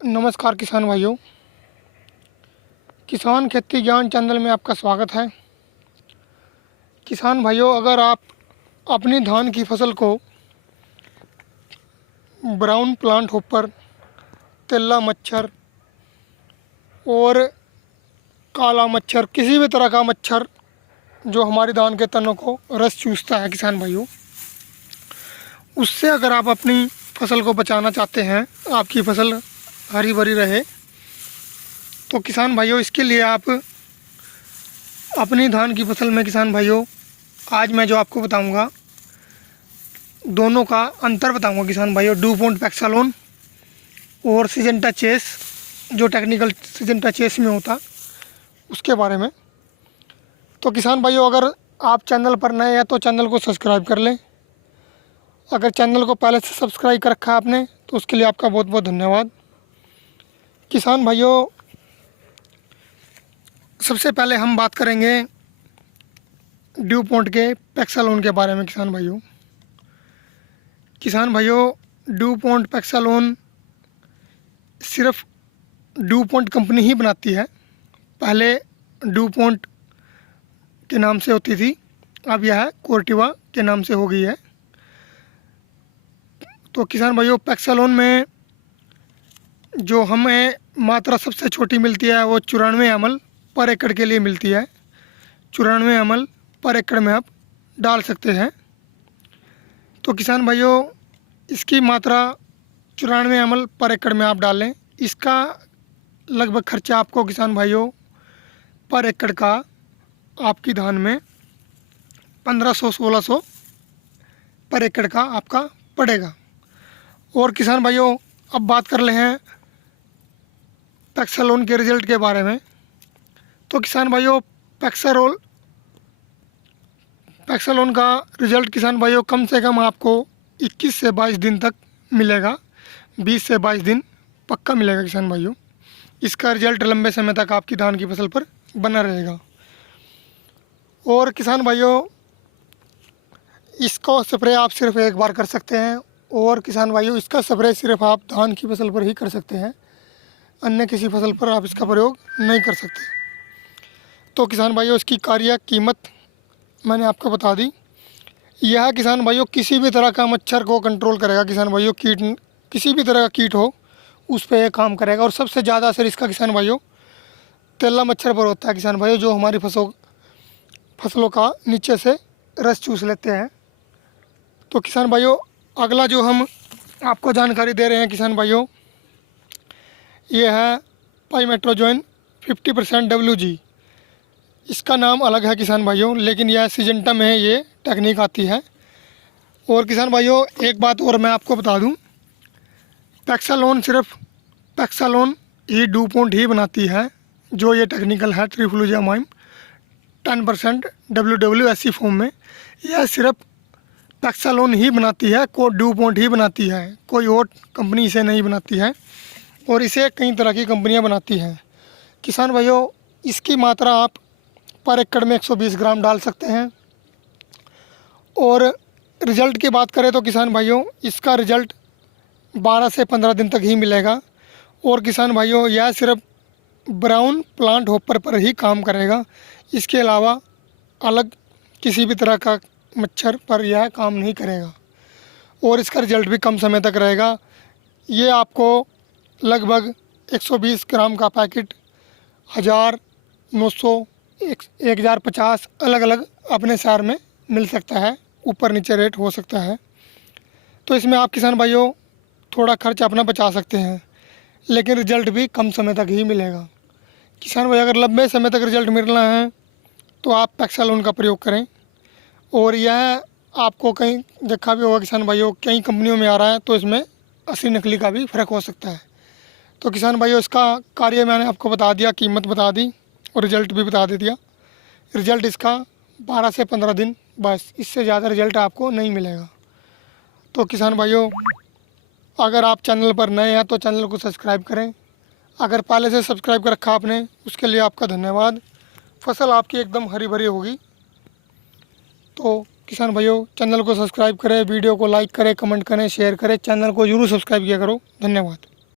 नमस्कार किसान भाइयों। किसान खेती ज्ञान चैनल में आपका स्वागत है। किसान भाइयों, अगर आप अपनी धान की फसल को ब्राउन प्लांट हॉपर, तेला मच्छर और काला मच्छर, किसी भी तरह का मच्छर जो हमारी धान के तनों को रस चूसता है किसान भाइयों, उससे अगर आप अपनी फसल को बचाना चाहते हैं, आपकी फसल हरी भरी रहे, तो किसान भाइयों इसके लिए आप अपनी धान की फसल में किसान भाइयों आज मैं जो आपको बताऊंगा, दोनों का अंतर बताऊंगा किसान भाइयों। डूपोंट पैक्सालोन और सिजेंटा चेस, जो टेक्निकल सिजेंटा चेस में होता, उसके बारे में। तो किसान भाइयों, अगर आप चैनल पर नए हैं तो चैनल को सब्सक्राइब कर लें। अगर चैनल को पहले से सब्सक्राइब कर रखा है आपने तो उसके लिए आपका बहुत बहुत धन्यवाद। किसान भाइयों, सबसे पहले हम बात करेंगे ड्यूपोंट के पैक्सालोन के बारे में। किसान भाइयों, ड्यूपोंट पैक्सालोन सिर्फ ड्यूपोंट कंपनी ही बनाती है। पहले ड्यूपोंट के नाम से होती थी, अब यह कोर्टिवा के नाम से हो गई है। तो किसान भाइयों, पैक्सालोन में जो हमें मात्रा सबसे छोटी मिलती है वो 94 ml पर एकड़ के लिए मिलती है। 94 ml पर एकड़ में आप डाल सकते हैं। तो किसान भाइयों, इसकी मात्रा 94 ml पर एकड़ में आप डालें। इसका लगभग खर्चा आपको किसान भाइयों पर एकड़ का आपकी धान में 1500-1600 पर एकड़ का आपका पड़ेगा। और किसान भाइयों, अब बात कर रहे हैं पैक्सालोन के रिज़ल्ट के बारे में। तो किसान भाइयों, पैक्सालोन का रिज़ल्ट किसान भाइयों कम से कम आपको 21 से 22 दिन तक मिलेगा। 20 से 22 दिन पक्का मिलेगा किसान भाइयों। इसका रिज़ल्ट लंबे समय तक आपकी धान की फसल पर बना रहेगा। और किसान भाइयों, इसको स्प्रे आप सिर्फ एक बार कर सकते हैं। और किसान भाइयों, इसका स्प्रे सिर्फ आप धान की फसल पर ही कर सकते हैं, अन्य किसी फसल पर आप इसका प्रयोग नहीं कर सकते। तो किसान भाइयों, इसकी कार्य कीमत मैंने आपको बता दी। यह किसान भाइयों किसी भी तरह का मच्छर को कंट्रोल करेगा। किसान भाइयों, कीट, किसी भी तरह का कीट हो उस पर यह काम करेगा। और सबसे ज़्यादा असर इसका किसान भाइयों तेला मच्छर पर होता है किसान भाइयों, जो हमारी फसलों का नीचे से रस चूस लेते हैं। तो किसान भाइयों, अगला जो हम आपको जानकारी दे रहे हैं किसान भाइयों, ये है पाइमेट्रोजोइन 50% WG। इसका नाम अलग है किसान भाइयों, लेकिन यह सिजेंटा में ये टेक्निक आती है। और किसान भाइयों, एक बात और मैं आपको बता दूं, पैक्सालोन सिर्फ पैक्सालोन ही डूपोंट ही बनाती है, जो ये टेक्निकल है ट्रिफ्लूजामाइम 10% WWSC फॉर्म में। यह सिर्फ पैक्सालोन ही बनाती है, को डूपोंट ही बनाती है, कोई और कंपनी इसे नहीं बनाती है। और इसे कई तरह की कंपनियां बनाती हैं। किसान भाइयों, इसकी मात्रा आप पर एकड़ में 120 ग्राम डाल सकते हैं। और रिज़ल्ट की बात करें तो किसान भाइयों, इसका रिज़ल्ट 12 से 15 दिन तक ही मिलेगा। और किसान भाइयों, यह सिर्फ ब्राउन प्लांट हॉपर पर ही काम करेगा। इसके अलावा अलग किसी भी तरह का मच्छर पर यह काम नहीं करेगा। और इसका रिज़ल्ट भी कम समय तक रहेगा। ये आपको लगभग 120 ग्राम का पैकेट 1000, 900, 1050 अलग अलग अपने शहर में मिल सकता है। ऊपर नीचे रेट हो सकता है। तो इसमें आप किसान भाइयों थोड़ा खर्च अपना बचा सकते हैं, लेकिन रिज़ल्ट भी कम समय तक ही मिलेगा। किसान भाई, अगर लंबे समय तक रिज़ल्ट मिलना है तो आप पैक्सालोन का प्रयोग करें। और यह आपको कहीं देखा भी होगा किसान भाइयों, कई कंपनियों में आ रहा है, तो इसमें असली नकली का भी फ़र्क हो सकता है। तो किसान भाइयों, इसका कार्य मैंने आपको बता दिया, कीमत बता दी और रिज़ल्ट भी बता दे दिया। रिज़ल्ट इसका 12 से 15 दिन, बस, इससे ज़्यादा रिज़ल्ट आपको नहीं मिलेगा। तो किसान भाइयों, अगर आप चैनल पर नए हैं तो चैनल को सब्सक्राइब करें। अगर पहले से सब्सक्राइब कर रखा आपने, उसके लिए आपका धन्यवाद। फसल आपकी एकदम हरी भरी होगी। तो किसान भाइयों, चैनल को सब्सक्राइब करें, वीडियो को लाइक करें, कमेंट करें, शेयर करें। चैनल को ज़रूर सब्सक्राइब किया करो। धन्यवाद।